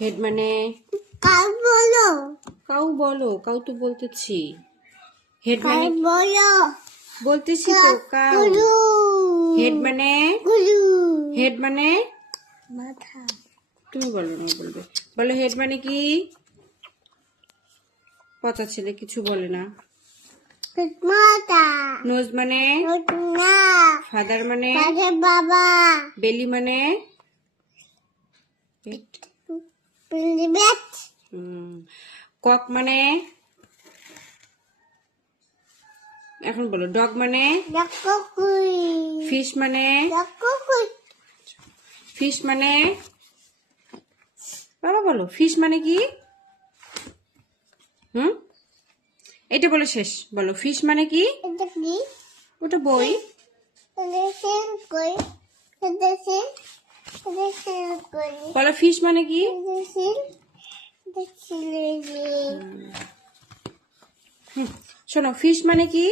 Head মানে cow বলো, cow তো বলতেছি। হেড মানে বলতেছি তো কাউ। হেড মানে হেড মানে মাথা। তুমি বলো না, বলবে। বলো হেড মানে কি? পচা ছেলে কিছু বলে না। মাথা। নোজ মানে না। ফাদার মানে বাবা। বেলি মানে পেট। কক মানে এখন বলো। ডগ মানে ফিশ মানে ফিশ মানে বাবা বলো ফিশ মানে কি? এটা বলে শেষ। বলো ফিশ মানে কি? ওটা বই। বলো ফিশ মানে কি? শোনো ফিশ মানে কি?